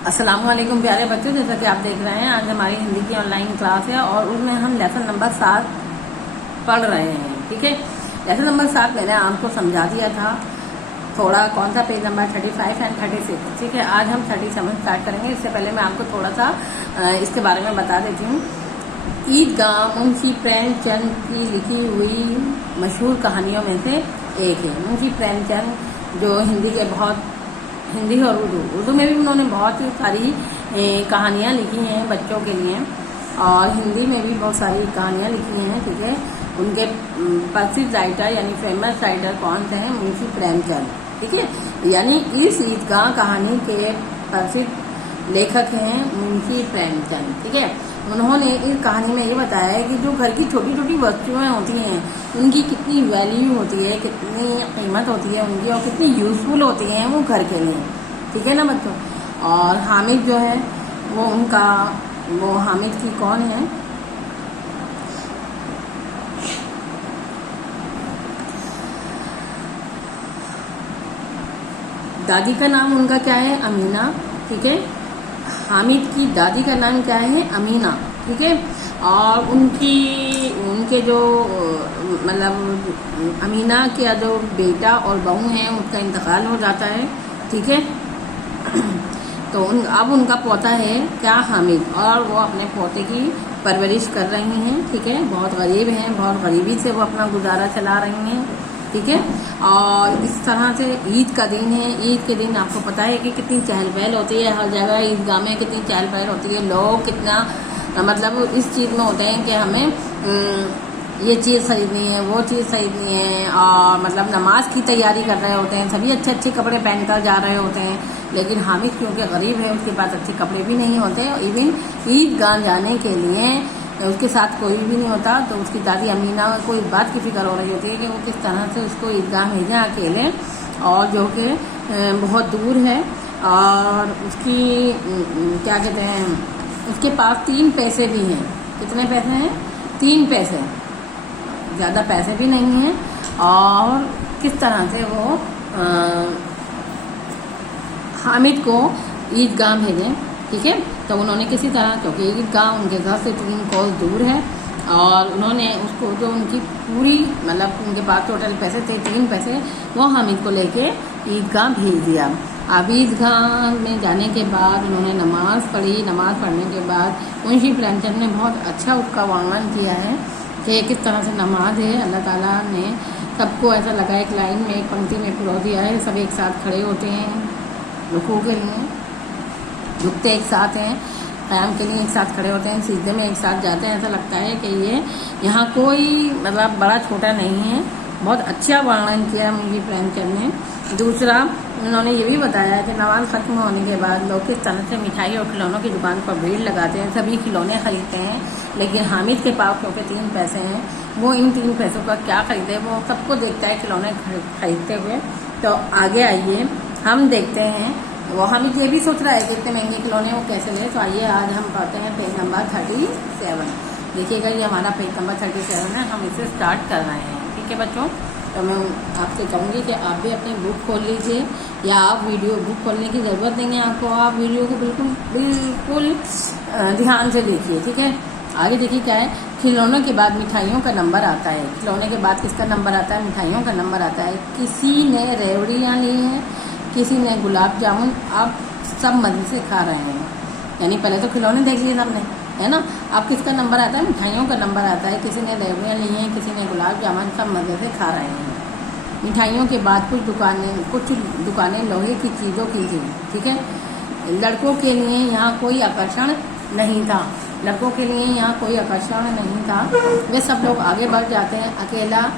अस्सलाम वालेकुम प्यारे बच्चों, जैसा कि आप देख रहे हैं आज हमारी हिंदी की ऑनलाइन क्लास है और उसमें हम लेसन नंबर 7 पढ़ रहे हैं। ठीक है, लेसन नंबर 7 मैंने आपको समझा दिया था थोड़ा, कौन सा पेज नंबर 35 एंड 36। ठीक है, आज हम 37 स्टार्ट करेंगे। इससे पहले मैं आपको थोड़ा सा इसके बारे में बता देती हूँ। ईदगाह मुंशी प्रेमचंद की लिखी हुई मशहूर कहानियों में से एक है। मुंशी प्रेमचंद जो हिंदी और उर्दू में भी उन्होंने बहुत सारी कहानियाँ लिखी हैं बच्चों के लिए, और हिंदी में भी बहुत सारी कहानियाँ लिखी हैं। ठीक है, उनके प्रसिद्ध राइटर यानी फेमस राइटर कौन से हैं? मुंशी प्रेमचंद। ठीक है, यानी इस ईदगाह कहानी के प्रसिद्ध लेखक हैं मुंशी प्रेमचंद। ठीक है, उन्होंने इस कहानी में ये बताया है कि जो घर की छोटी छोटी वस्तुएं होती हैं उनकी कितनी वैल्यू होती है, कितनी कीमत होती है उनकी, और कितनी यूजफुल होती हैं वो घर के लिए। ठीक है ना बच्चों। और हामिद जो है वो हामिद की कौन है? दादी का नाम उनका क्या है? अमीना। ठीक है, हामिद की दादी का नाम क्या है? अमीना। ठीक है, और उनके जो मतलब अमीना के जो बेटा और बहू हैं उनका इंतकाल हो जाता है। ठीक है, तो अब उनका पोता है क्या? हामिद, और वो अपने पोते की परवरिश कर रही हैं। ठीक है, बहुत गरीब हैं, बहुत गरीबी से वो अपना गुजारा चला रही हैं। ठीक है, और इस तरह से ईद का दिन है। ईद के दिन आपको पता है कि कितनी चहल पहल होती है हर जगह। ईदगाह में कितनी चहल पहल होती है, लोग कितना मतलब इस चीज़ में होते हैं कि हमें ये चीज़ खरीदनी है, वो चीज़ खरीदनी है, और मतलब नमाज की तैयारी कर रहे होते हैं। सभी अच्छे अच्छे कपड़े पहनकर जा रहे होते हैं, लेकिन हामिद क्योंकि गरीब है उसके पास अच्छे कपड़े भी नहीं होते। इवन ईदगाह जाने के लिए उसके साथ कोई भी नहीं होता, तो उसकी दादी अमीना को इस बात की फिक्र हो रही होती है कि वो किस तरह से उसको ईदगाह भेजें अकेले, और जो कि बहुत दूर है। और उसकी क्या कहते हैं, उसके पास 3 पैसे भी हैं। कितने पैसे हैं? 3 पैसे, ज़्यादा पैसे भी नहीं हैं। और किस तरह से वो हामिद को ईदगाह भेजें। ठीक है, तो उन्होंने किसी तरह, क्योंकि ईदगाह उनके घर से 3 कोस दूर है, और उन्होंने उसको जो उनकी पूरी मतलब उनके पास टोटल पैसे थे 3 पैसे, वो हामिद को लेके ईदगाह भेज दिया। अब ईदगाह में जाने के बाद उन्होंने नमाज़ पढ़ी। नमाज़ पढ़ने के बाद मुंशी प्रेमचंद ने बहुत अच्छा उसका वर्णन किया है कि किस तरह से नमाज है। अल्लाह ताला ने सबको ऐसा लगा एक लाइन में, एक पंक्ति में पिरो दिया है। सब एक साथ खड़े होते हैं रुकू के लिए, झुकते एक साथ हैं, क़याम के लिए एक साथ खड़े होते हैं, सीधे में एक साथ जाते हैं। ऐसा लगता है कि ये यहाँ कोई मतलब बड़ा छोटा नहीं है। बहुत अच्छा वर्णन किया मुंशी प्रेमचंद ने। दूसरा, उन्होंने ये भी बताया कि नमाज ख़त्म होने के बाद लोग किस तरह से मिठाई और खिलौनों की दुकान पर भीड़ लगाते हैं, सभी खिलौने खरीदते हैं, लेकिन हामिद के पास क्योंकि 3 पैसे हैं, वो इन 3 पैसों का क्या खरीदे? वो सबको देखता है खिलौने खरीदते हुए। तो आगे आइए हम देखते हैं, वो हामिद ये भी सोच रहा है कि इतने महंगे खिलौने वो कैसे ले। तो आइए आज हम पढ़ते हैं पेज नंबर 37। देखिएगा ये हमारा पेज नंबर 37 है, हम इसे स्टार्ट कर रहे हैं। ठीक है बच्चों, तो मैं आपसे कहूँगी कि आप भी अपनी बुक खोल लीजिए, या आप वीडियो बुक खोलने की ज़रूरत नहीं है आपको, आप वीडियो को बिल्कुल ध्यान से देखिए। ठीक है, आगे देखिए क्या है। खिलौनों के बाद मिठाइयों का नंबर आता है। खिलौने के बाद किसका नंबर आता है? मिठाइयों का नंबर आता है। किसी ने रेवड़ियाँ ली हैं, किसी ने गुलाब जामुन, अब सब मज़े से खा रहे हैं। यानी पहले तो खिलौने देख लिए सबने, है ना। अब किसका नंबर आता है? मिठाइयों का नंबर आता है। किसी ने रेवड़ियाँ ली हैं, किसी ने गुलाब जामुन, सब मज़े से खा रहे हैं। मिठाइयों के बाद कुछ दुकानें लोहे की चीज़ों की थी। ठीक है, लड़कों के लिए यहाँ कोई आकर्षण नहीं था। लड़कों के लिए यहाँ कोई आकर्षण नहीं था। वे सब लोग आगे बढ़ जाते हैं, अकेला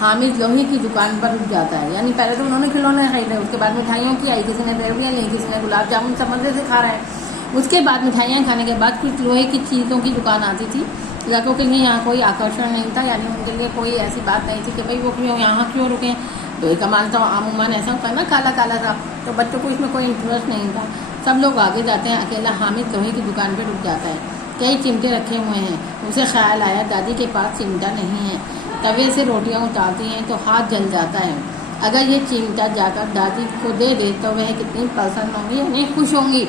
हामिद लोहे की दुकान पर रुक जाता है। यानी पहले तो उन्होंने खिलौने खरीदे, उसके बाद मिठाइयों की आई, किसी ने रेवड़ियाँ ली, किसी ने गुलाब जामुन, सब मज़े से खा रहे हैं। उसके बाद मिठाइयाँ खाने के बाद कुछ लोहे की चीज़ों की दुकान आती थी। लड़कों के लिए यहाँ कोई आकर्षण नहीं था, यानी उनके लिए कोई ऐसी बात नहीं थी कि भाई वो यहाँ क्यों रुकें। तो एक कमाल तो अमूमन ऐसा होता है ना, काला काला सा, तो बच्चों को इसमें कोई इंटरेस्ट नहीं था। सब लोग आगे जाते हैं, अकेला हामिद लोहे की दुकान पर रुक जाता है। कई चिमटे रखे हुए हैं। उसे ख्याल आया दादी के पास चिमटा नहीं है। तवे से रोटियां उतारती हैं तो हाथ जल जाता है। अगर ये चिमटा जाकर दादी को दे दे तो वह कितनी प्रसन्न होंगी, यानी खुश होंगी।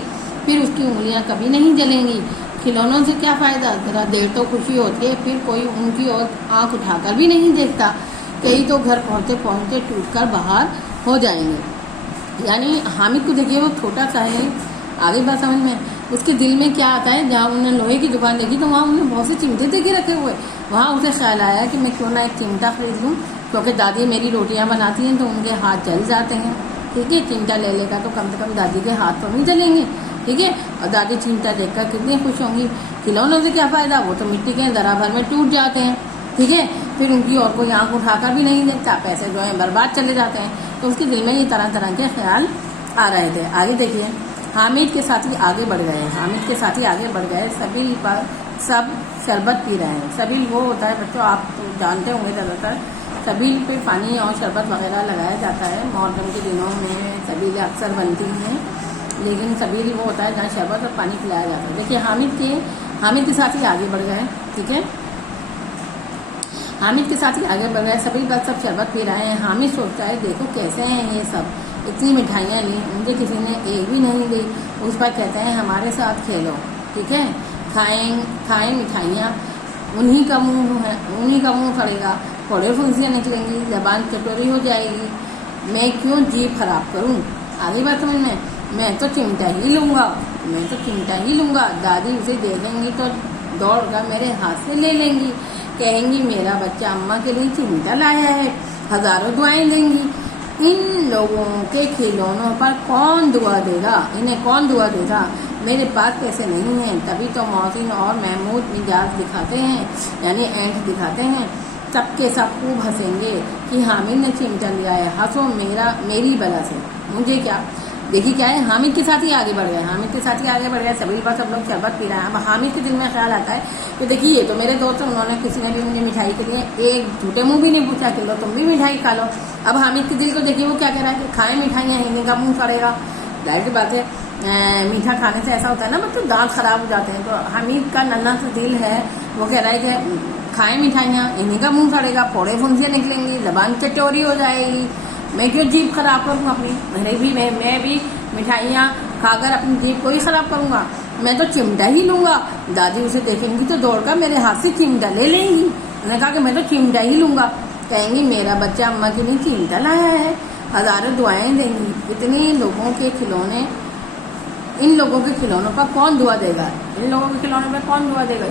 फिर उसकी उंगलियां कभी नहीं जलेंगी। खिलौनों से क्या फ़ायदा, ज़रा देर तो खुशी होती है, फिर कोई उनकी ओर आँख उठाकर भी नहीं देखता। कई तो घर पहुँचते पहुँचते टूटकर बाहर हो जाएंगे। यानी हामिद को देखिए, वो छोटा सा है, आगे बात समझ में। उसके दिल में क्या आता है, जहाँ उन्होंने लोहे की दुकान देखी तो वहाँ उन्हें बहुत से चिमटे देखे रखे हुए। वहाँ उसे ख्याल आया कि मैं क्यों ना एक चिमटा खरीद लूँ, क्योंकि दादी मेरी रोटियाँ बनाती हैं तो उनके हाथ जल जाते हैं। ठीक है, चिमटा ले लेगा तो कम से कम दादी के हाथ तो नहीं जलेंगे। ठीक है, और दादी चिमटा देखकर कितनी खुश होंगी। खिलौनों से क्या फ़ायदा, वो तो मिट्टी के ज़रा भर में टूट जाते हैं। ठीक है, फिर उनकी और कोई आँख उठाकर भी नहीं देखता, पैसे जो हैं बर्बाद चले जाते हैं। तो उसके दिल में ये तरह तरह के ख्याल आ रहे थे। आगे देखिए, हामिद के साथी आगे बढ़ गए। हामिद के साथी आगे बढ़ गए, सभी पर सब शरबत पी रहे हैं। सभी वो होता है बच्चों, आप तो जानते होंगे, ज़्यादातर सभी पे पानी और शरबत वगैरह लगाया जाता है। मुहर्रम के दिनों में सभी अक्सर बनती हैं, लेकिन सभी वो होता है जहाँ शरबत और पानी पिलाया जाता है। देखिए, हामिद के साथी आगे बढ़ गए। ठीक है, हामिद के साथी आगे बढ़ गए, सभी बस सब शरबत पी रहे हैं। हामिद सोचता है, देखो कैसे हैं ये सब, इतनी मिठाइयाँ ली, मुझे किसी ने एक भी नहीं दी। उस पर कहते हैं हमारे साथ खेलो। ठीक है, खाएं मिठाइयाँ, उन्हीं का मुंह फड़ेगा, फोड़े फुंसियाँ निकलेंगी, जबान चटोरी हो जाएगी, मैं क्यों जीभ खराब करूँ। आगे बात समझ में, मैं तो चिमटा ही लूँगा। दादी उसे देखेंगी तो दौड़कर मेरे हाथ से ले लेंगी, कहेंगी मेरा बच्चा अम्मा के लिए चिमटा लाया है, हजारों दुआएं देंगी। इन लोगों के खिलौनों पर कौन दुआ देगा, इन्हें कौन दुआ देगा। मेरे पास पैसे नहीं हैं, तभी तो मोहसिन और महमूद मिजाज दिखाते हैं, यानी ऐंठ दिखाते हैं। सबके सब खूब हंसेंगे कि हामिद ने चिमटा लिया है, हंसो मेरी बला से, मुझे क्या। देखिए क्या है, हामिद के साथ ही आगे बढ़ गए। सभी पर सब लोग शरबत पी रहे हैं। अब हामिद के दिल में ख्याल आता है कि देखिए ये तो मेरे दोस्त हैं, उन्होंने किसी ने भी मुझे मिठाई के लिए एक झूठे मुंह भी नहीं पूछा कि लो तुम भी मिठाई खा लो। अब हामिद के दिल को देखिए वो क्या कह रहा है कि खाएं मिठाइयाँ, इन्हीं का मुँह फड़ेगा। जाहिर सी बात है, मीठा खाने से ऐसा होता है ना, मतलब दांत खराब हो जाते हैं। तो हामिद का नन्हा सा दिल है, वो कह रहा है कि खाएं मिठाइयाँ, इन्हीं का मुँह फड़ेगा, फोड़े फुंसियाँ निकलेंगी, जबान चटोरी हो जाएगी, मैं क्यों जीभ खराब करूँ अपनी। मैं भी मिठाइयाँ खाकर अपनी जीभ को ही खराब करूँगा, मैं तो चिमटा ही लूँगा। दादी उसे देखेंगी तो दौड़कर मेरे हाथ से चिमटा ले लेंगी। उन्होंने कहा कि मैं तो चिमटा ही लूँगा, कहेंगी मेरा बच्चा अम्मा के लिए चिमटा लाया है, हजारों दुआएं देंगी। इन लोगों के खिलौनों पर कौन दुआ देगा, ये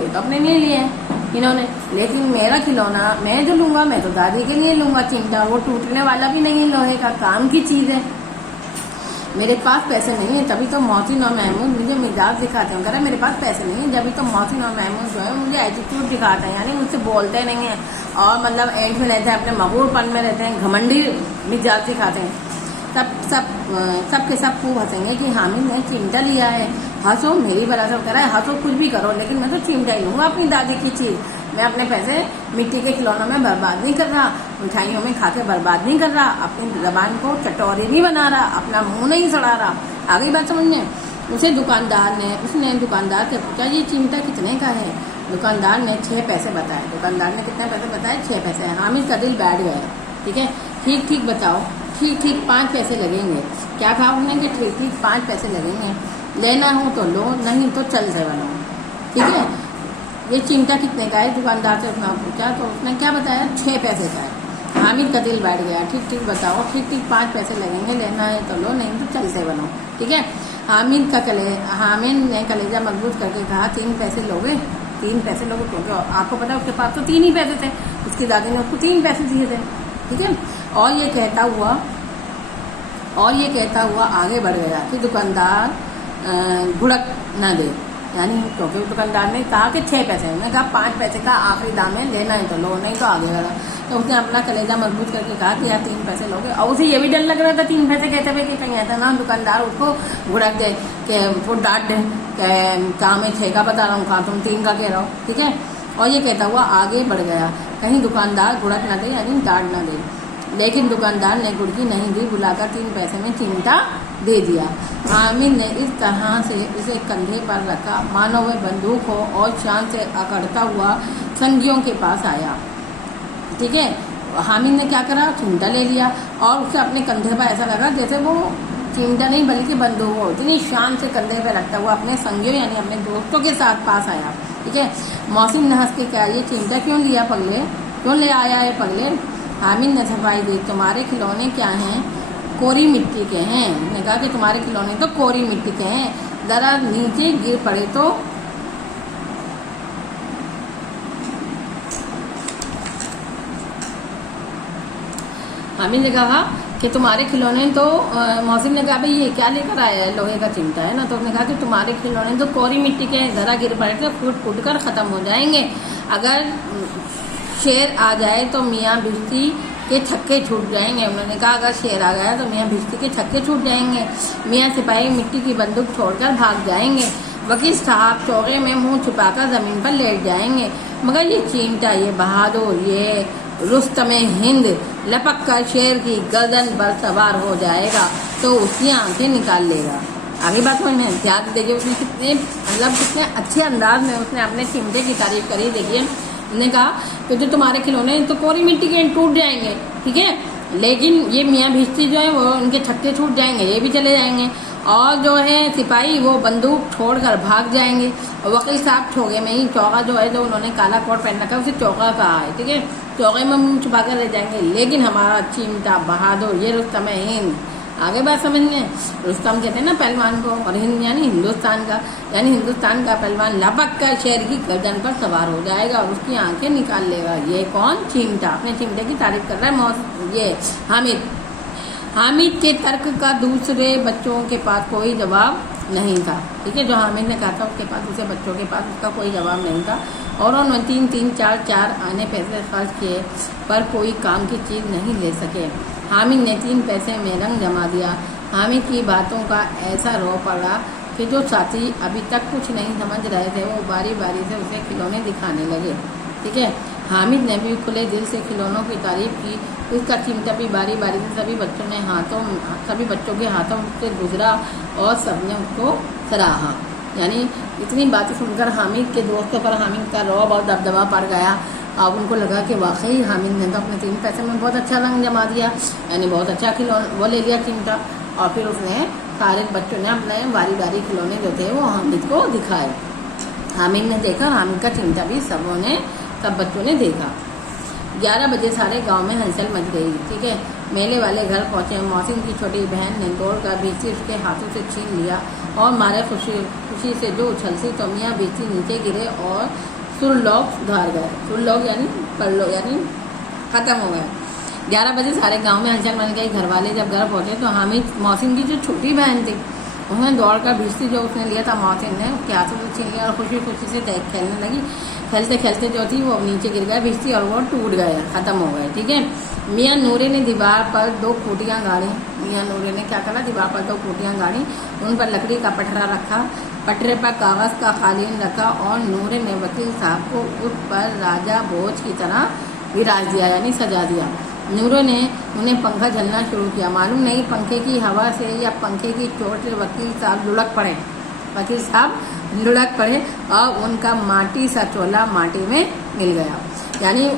तो अपने लिए लिए हैं इन्होंने, लेकिन मेरा खिलौना मैं जो लूँगा, मैं तो दादी के लिए लूँगा चिमटा, वो टूटने वाला भी नहीं है, लोहे का काम की चीज़ है। मेरे पास पैसे नहीं है, तभी तो मोहसिन और महमूद मुझे मिजाज दिखाते हैं। कह रहा मेरे पास पैसे नहीं है, जब तो मोहसिन और महमूद जो है मुझे एटीट्यूड दिखाते हैं, यानी मुझसे बोलते नहीं हैं और मतलब एंड में रहते हैं, अपने मगरूरपन में रहते हैं, घमंडी मिजाज दिखाते हैं। सब के सब खूब हंसेंगे कि हामिद ने चिमटा लिया है, हंसो मेरी बला से। कह रहा है हंसो कुछ भी करो, लेकिन मैं तो चिमटा ही लूँगा अपनी दादी की चीज़। मैं अपने पैसे मिट्टी के खिलौनों में बर्बाद नहीं कर रहा, मिठाइयों में खा के बर्बाद नहीं कर रहा, अपनी जबान को चटोरी नहीं बना रहा, अपना मुंह नहीं सड़ा रहा। आगे बात समझने, उसने दुकानदार से पूछा ये चिमटा कितने का है। दुकानदार ने 6 पैसे बताए। दुकानदार ने कितने पैसे बताए? 6 पैसे। हामिद का दिल बैठ गया। ठीक है, ठीक बताओ, ठीक 5 पैसे लगेंगे। क्या कहा उसने कि ठीक 5 पैसे लगेंगे, लेना हो तो लो, नहीं तो चल से बनो। ठीक है, ये चिमटा कितने का है? दुकानदार से उसने पूछा तो उसने क्या बताया? 6 पैसे का है। हामिद का दिल बैठ गया। ठीक बताओ, ठीक 5 पैसे लगेंगे, लेना है तो लो, नहीं तो चल से बनो। ठीक है, हामिद ने कलेजा मजबूत करके कहा 3 पैसे लोगे? 3 पैसे लोगे? क्योंकि आपको पता है उसके पास तो 3 ही पैसे थे, उसकी दादी ने उसको 3 पैसे दिए थे। ठीक है, और ये कहता हुआ आगे बढ़ गया कि दुकानदार भुड़क ना दे, यानी क्योंकि दुकानदार ने कहा कि 6 पैसे, उन्होंने कहा 5 पैसे का आखिरी दाम है, लेना है तो लो, नहीं तो आगे बढ़ा। तो उसने अपना कलेजा मजबूत करके कहा कि यार 3 पैसे लोगे। और उसे ये भी डर लग रहा था 3 पैसे कहते हुए कि कहीं ऐसा ना दुकानदार उसको भुड़क दे, कि वो डांट दे कि कहाँ मैं 6 का बता रहा हूँ, कहाँ तुम 3 का कह रहा हो। ठीक है, और ये कहता हुआ आगे बढ़ गया, कहीं दुकानदार भुड़क ना दे, यानी डांट ना दे। लेकिन दुकानदार ने गुड़की नहीं दी, बुलाकर 3 पैसे में चिमटा दे दिया। हामिद ने इस तरह से उसे कंधे पर रखा मानो वह बंदूक हो और शान से अकड़ता हुआ संगियों के पास आया। ठीक है, हामिद ने क्या करा? चिमटा ले लिया और उसे अपने कंधे पर ऐसा लगा जैसे वो चिमटा नहीं बल्कि बंदूक वो इतनी शान से कंधे पे रखता हुआ अपने संगियों यानी अपने दोस्तों के साथ पास आया। ठीक है, मौसिन ने हंस के कहा, ये चिमटा क्यों लिया पगले, क्यों ले आया है पगले। हामिद ने सफाई दी, तुम्हारे खिलौने क्या हैं, कोरी मिट्टी के हैं। उसने कहा कि तुम्हारे खिलौने तो कोरी मिट्टी के हैं, जरा नीचे गिर पड़े तो। हामिद ने कहा कि तुम्हारे खिलौने तो मौसिम ने कहा भाई ये क्या लेकर आया है, लोहे का चिमटा है ना। तो उसने कहा कि तुम्हारे खिलौने तो कोरी मिट्टी के हैं, जरा गिर पड़े तो फूट फूट कर ख़त्म हो जाएंगे। अगर शेर आ जाए तो मियाँ भिश्ती के छक्के छूट जाएंगे। उन्होंने कहा अगर शेर आ गया तो मियाँ भिश्ती के छक्के छूट जाएंगे। मियाँ सिपाही मिट्टी की बंदूक छोड़कर भाग जाएंगे। वकील साहब चौके में मुंह छुपाकर ज़मीन पर लेट जाएंगे। मगर ये चिमटा, ये बहादुर, ये रुस्तमे हिंद लपक कर शेर की गर्दन पर सवार हो जाएगा तो उसकी आंखें निकाल लेगा। आगे बात समझ में ध्यान देखिए, उसने कितने मतलब कितने अच्छे अंदाज में उसने अपने चिमटे की तारीफ करी। देखिए, उसने कहा कि जो तुम्हारे खिलौने तो कोरी मिट्टी के टूट जाएंगे, ठीक है, लेकिन ये मियाँ भिश्ती जो है वो उनके छक्के छूट जाएंगे, ये भी चले जाएंगे। और जो है सिपाही वो बंदूक छोड़कर भाग जाएंगे। और वकील साहब चौके में ही, चौका जो है जो उन्होंने काला कोट पहन रखा है उसे चौका कहा है, ठीक है, चौके में मुंह छुपा कर रह जाएंगे। लेकिन हमारा चिमटा बहादुर, ये रुस्तम है हिंद। आगे बात समझिए, रुस्तम कहते हैं ना पहलवान को, और हिंद यानी हिंदुस्तान का, यानी हिंदुस्तान का पहलवान लपक कर शेर की गर्दन पर सवार हो जाएगा और उसकी आंखें निकाल लेगा। ये कौन, चिमटा। अपने चिमटे की तारीफ कर रहा है ये हामिद। हामिद के तर्क का दूसरे बच्चों के पास कोई जवाब नहीं था। ठीक है, जो हामिद ने कहा था उसके पास, दूसरे बच्चों के पास उसका कोई जवाब नहीं था। और उन्होंने 3-3, 4-4 आने पैसे खर्च किए पर कोई काम की चीज़ नहीं ले सके। हामिद ने 3 पैसे में रंग जमा दिया। हामिद की बातों का ऐसा रो पड़ा कि जो साथी अभी तक कुछ नहीं समझ रहे थे वो बारी बारी से उसे खिलौने दिखाने लगे। ठीक है, हामिद ने भी खुले दिल से खिलौनों की तारीफ की। उसका चिमटा भी बारी बारी से सभी बच्चों के हाथों से गुजरा और सबने उसको सराहा। यानी इतनी बातें सुनकर हामिद के दोस्तों पर हामिद का रौब और दबदबा पड़ गया। अब उनको लगा कि वाकई हामिद ने तो अपने 3 पैसे में बहुत अच्छा रंग जमा दिया, यानी बहुत अच्छा खिलौना वो ले लिया चिमटा। और फिर उसने सारे बच्चों ने अपने बारी बारी खिलौने जो थे वो हामिद को दिखाए। हामिद ने देखा, हामिद का चिमटा भी सब बच्चों ने देखा। 11 बजे सारे गांव में हलचल मच गई। ठीक है, मेले वाले घर पहुंचे। मौसिम की छोटी बहन ने दौड़कर भिश्ती उसके हाथों से छीन लिया और मारे खुशी से जो उछलसी तो मियाँ भिश्ती नीचे गिरे और सुरलोक सुधार गए। सुरलोक यानी परलोक यानी खत्म हो गया। 11 बजे सारे गांव में हलचल मच गई। घर वाले जब घर पहुंचे तो हामिद, मौसिम की जो छोटी बहन थी, उन्होंने दौड़कर भिश्ती जो उसने लिया था मौसिम ने उसके हाथों से छीन लिया और खुशी से खेलने लगी। खेलते खेलते जो थी वो नीचे गिर गया भिश्ती और वो टूट गया, ख़त्म हो गए। ठीक है, मियाँ नूरे ने दीवार पर 2 खूंटियाँ गाड़ी। मियाँ नूरे ने क्या करा, दीवार पर 2 खूंटियाँ गाड़ी, उन पर लकड़ी का पटरा रखा, पटरे पर कागज़ का कालीन रखा और नूरे ने वकील साहब को उस पर राजा भोज की तरह विराज दिया यानी सजा दिया। नूरे ने उन्हें पंखा झलना शुरू किया। मालूम नहीं पंखे की हवा से या पंखे की चोट से वकील साहब लुढ़क पड़े और उनका माटी सा चोला माटी में मिल गया। यानी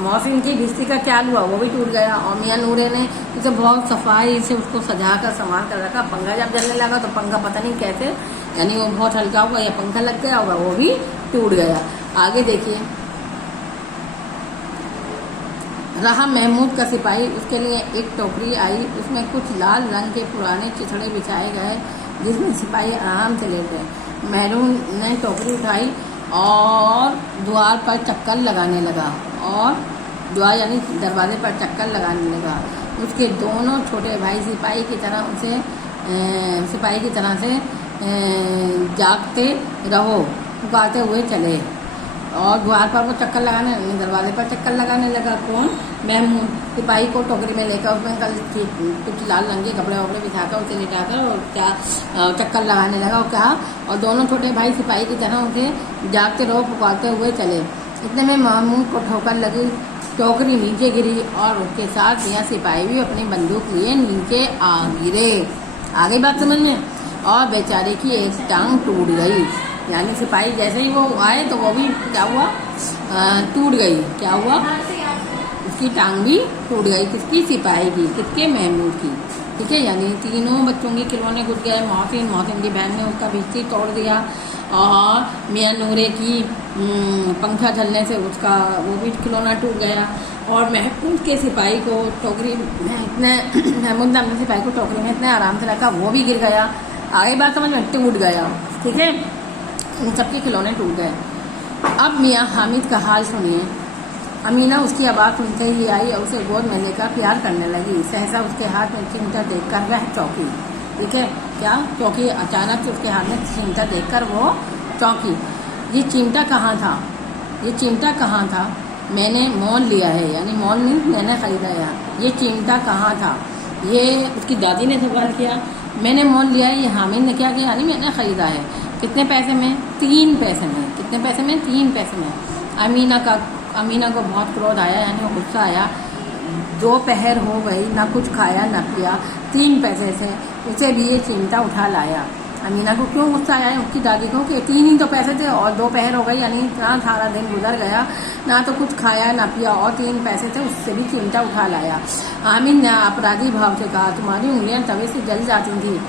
मौसिम की भिश्ती का क्या हुआ, वो भी टूट गया। और मियाँ नूरे ने उसे बहुत सफाई से उसको सजा कर संभाल कर रखा। पंखा जब जलने लगा तो पंखा पता नहीं कैसे, यानी वो बहुत हल्का होगा या पंखा लग गया होगा, वो भी टूट गया। आगे देखिए, रहा महमूद का सिपाही, उसके लिए एक टोकरी आई, उसमें कुछ लाल रंग के पुराने चिथड़े बिछाए गए जिसमें सिपाही आराम से लेट गए। महमूद ने टोकरी उठाई और द्वार पर चक्कर लगाने लगा और द्वार यानी दरवाजे पर चक्कर लगाने लगा। उसके दोनों छोटे भाई सिपाही की तरह से जागते रहो पुकारते हुए चले और द्वार पर वो चक्कर लगाने, दरवाजे पर चक्कर लगाने लगा। कौन, महमूद सिपाही को टोकरी में लेकर उसमें कल कुछ लाल रंग के कपड़े वपड़े बिछाकर उसे लिटाकर और क्या चक्कर लगाने लगा और कहा, और दोनों छोटे भाई सिपाही की तरह उसे जागते रहो पुकारते हुए चले। इतने में महमूद को ठोकर लगी, टोकरी नीचे गिरी और उसके साथ यह सिपाही भी अपनी बंदूक लिए नीचे आ गिरे। आगे बात समझिए, और बेचारे की एक टांग टूट गई। यानी सिपाही जैसे ही वो आए तो वो भी क्या हुआ, टूट गई। क्या हुआ, उसकी टांग भी टूट गई। किसकी, सिपाही की, किसके, महमूद की। ठीक है। यानी तीनों बच्चों के खिलौने घुस गए। मोहसिन की बहन ने उसका बिस्ती तोड़ दिया और मियाँ नूरे की पंखा झलने से उसका वो भी खिलौना टूट गया। और महमूद के सिपाही को टोकरी में इतने महमूद नाम सिपाही को टोकरी में इतने आराम से रखा, वो भी गिर गया। आगे बात समझ में, टूट गया। ठीक है, इन सबके खिलौने टूट गए। अब मियाँ हामिद का हाल सुनिए। अमीना उसकी आवाज़ सुनते ही आई और उसे गोद में लेकर प्यार करने लगी। सहसा उसके हाथ में चिमटा देखकर वह चौंकी। ठीक है, क्या चौंकी? अचानक से उसके हाथ में चिमटा देखकर वो चौंकी। ये चिमटा कहाँ था? ये चिमटा कहाँ था? मैंने मोल लिया है, यानी मोल नहीं, मैंने खरीदा है। ये चिमटा कहाँ था? ये उसकी दादी ने सवाल किया। मैंने मोल लिया है, ये हामिद ने क्या किया? यानी मैंने खरीदा है। कितने पैसे में? 3 पैसे में। कितने पैसे में? 3 पैसे में। अमीना को बहुत क्रोध आया, यानी गुस्सा आया। 2 पहर हो गई, ना कुछ खाया ना पिया, 3 पैसे से उसे भी ये चिमटा उठा लाया। अमीना को क्यों गुस्सा आया? उसकी दादी को कि 3 ही तो पैसे थे और 2 पहर हो गई, यानी इतना सारा दिन गुजर गया, ना तो कुछ खाया ना पिया और 3 पैसे थे, उससे भी चिमटा उठा लाया। आमिन ने अपराधी भाव से कहा, तुम्हारी उंगलियां तवे से जल जाती थी,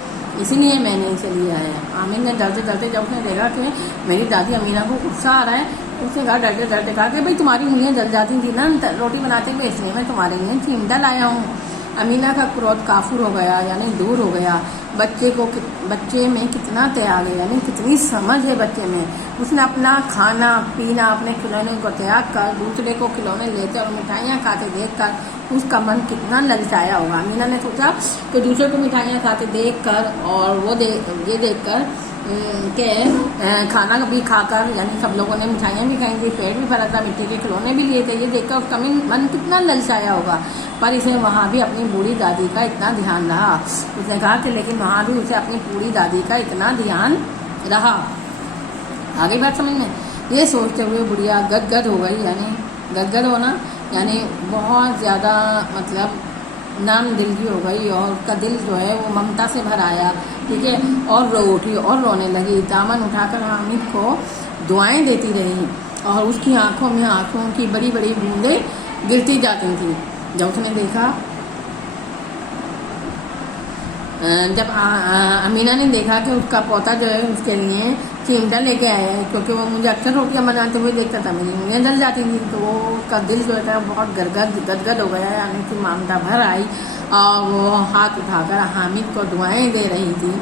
इसीलिए मैंने इसे लिया है। आमिन ने डरते डरते जब उसने देखा कि मेरी दादी अमीना को गुस्सा आ रहा है, उसने कहा, डरते डरते कहा कि भाई तुम्हारी उंगलियां जल जाती थी ना रोटी बनाते हुए, इसलिए मैं तुम्हारे लिए चिमटा लाया हूँ। अमीना का क्रोध काफूर हो गया, यानी दूर हो गया। बच्चे में कितना त्याग है, यानी कितनी समझ है बच्चे में। उसने अपना खाना पीना, अपने खिलौने को त्याग कर दूसरे को खिलौने लेते और मिठाइयाँ खाते देखकर उसका मन कितना ललचाया होगा। अमीना ने सोचा कि दूसरे को मिठाइयाँ खाते देखकर और ये देखकर के खाना भी खाकर, यानी सब लोगों ने मिठाइयाँ भी खाई थी, पेट भी भरा था, मिट्टी के खिलौने भी लिए थे, ये देखकर उसका मन कितना ललचाया होगा। पर इसे वहाँ भी अपनी बूढ़ी दादी का इतना ध्यान रहा। उसने कहा कि लेकिन वहाँ भी उसे अपनी बूढ़ी दादी का इतना ध्यान रहा। आगे बात समझ में, ये सोचते हुए बुढ़िया गदगद हो गई, यानी गदगद होना यानी बहुत ज़्यादा मतलब नाम दिल की हो गई और उसका दिल जो है वो ममता से भर आया। ठीक है, और रो उठी और रोने लगी। दामन उठाकर हामिद को दुआएं देती रही और उसकी आंखों में आंसुओं की बड़ी बड़ी बूंदें गिरती जाती थी। जब उसने देखा, जब अमीना ने देखा कि उसका पोता जो है उसके लिए चिमटा लेके आया है, क्योंकि वो मुझे अक्सर रोटियां बनाते हुए देखता था, मेरी उंगलियां जल जाती थी, तो वो उसका दिल जो है बहुत गदगद हो गया, यानी कि ममता भर आई और वो हाथ उठाकर हामिद को दुआएं दे रही थी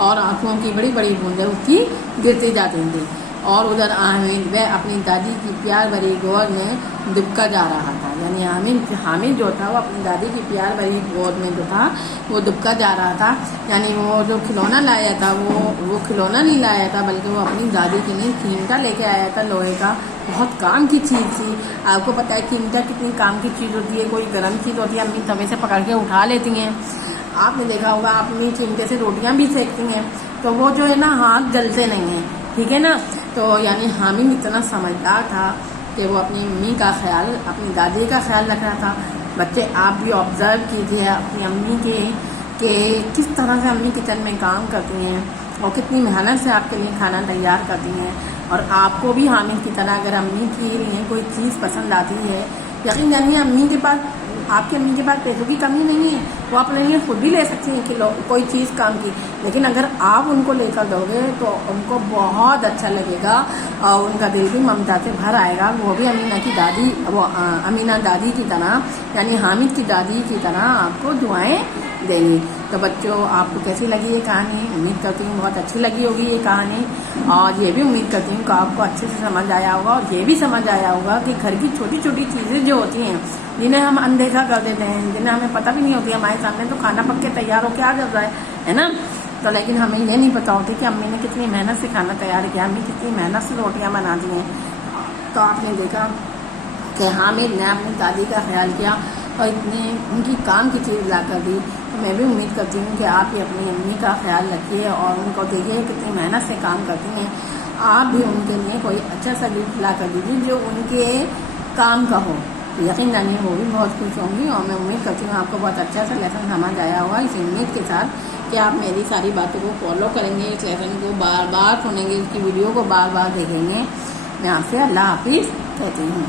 और आंसुओं की बड़ी बड़ी बूंदें उसकी गिरती जाती थी। और उधर हामिद वह अपनी दादी की प्यार भरी गोद में दुबका जा रहा था, यानी हामिद जो था वो अपनी दादी की प्यार भरी गोद में जो था वो दुबका जा रहा था। यानी वो जो खिलौना लाया था वो खिलौना नहीं लाया था, बल्कि वो अपनी दादी के लिए चिमटा लेके आया था, लोहे का, बहुत काम की चीज़ थी। आपको पता है चिमटा कितनी काम की चीज़ होती है, कोई गर्म चीज़ होती है, अम्मी तवे से पकड़ के उठा लेती हैं। आपने देखा होगा, अपनी चिमटे से रोटियाँ भी सेकती हैं, तो वो जो है ना हाथ जलते नहीं हैं। ठीक है ना, तो यानी हामिद इतना समझदार था कि वो अपनी अम्मी का ख्याल, अपनी दादी का ख्याल रख रहा था। बच्चे आप भी ऑब्जर्व कीजिए अपनी अम्मी के किस तरह से अम्मी किचन में काम करती हैं और कितनी मेहनत से आपके लिए खाना तैयार करती हैं। और आपको भी हामिद की तरह अगर अम्मी के लिए कोई चीज़ पसंद आती है, यकीन जानिए अम्मी के पास, आपकी अम्मी के पास पैसों की कमी नहीं है, वो अपने लिए खुद भी ले सकती हैं कि कोई चीज़ काम की, लेकिन अगर आप उनको लेकर दोगे तो उनको बहुत अच्छा लगेगा और उनका दिल भी ममता से भर आएगा। वो भी अमीना की दादी, वो अमीना दादी की तरह, यानी हामिद की दादी की तरह आपको दुआएं देंगी। तो बच्चों, आपको कैसी लगी ये कहानी? उम्मीद करती हूँ बहुत अच्छी लगी होगी ये कहानी, और ये भी उम्मीद करती हूँ कि आपको अच्छे से समझ आया होगा और ये भी समझ आया होगा कि घर की छोटी छोटी चीज़ें जो होती हैं, जिन्हें हम अनदेखा कर देते हैं, जिन्हें हमें पता भी नहीं होती, हमारे सामने तो खाना पक के तैयार होकर आ जाता है ना, तो लेकिन हमें ये नहीं पता होती कि अम्मी ने कितनी मेहनत से खाना तैयार किया, अम्मी कितनी मेहनत से रोटियाँ बनाती हैं। तो आपने देखा कि हामिद ने अपनी दादी का ख्याल किया और इतनी उनकी काम की चीज़ ला कर दी। तो मैं भी उम्मीद करती हूँ कि आप भी अपनी अम्मी का ख्याल रखिए और उनको देखिए कितनी मेहनत से काम करती हैं। आप भी उनके लिए कोई अच्छा सा गिफ्ट ला कर दीजिए जो उनके काम का हो, यकीन जानिए वो भी बहुत खुश होंगी। और मैं उम्मीद करती हूँ आपको बहुत अच्छा सा लेसन समझ आया होगा, इस उम्मीद के साथ कि आप मेरी सारी बातों को फॉलो करेंगे, इस लेसन को बार बार सुनेंगे, इसकी वीडियो को बार बार देखेंगे। मैं आपसे अल्लाह हाफिज़ कहती हूँ।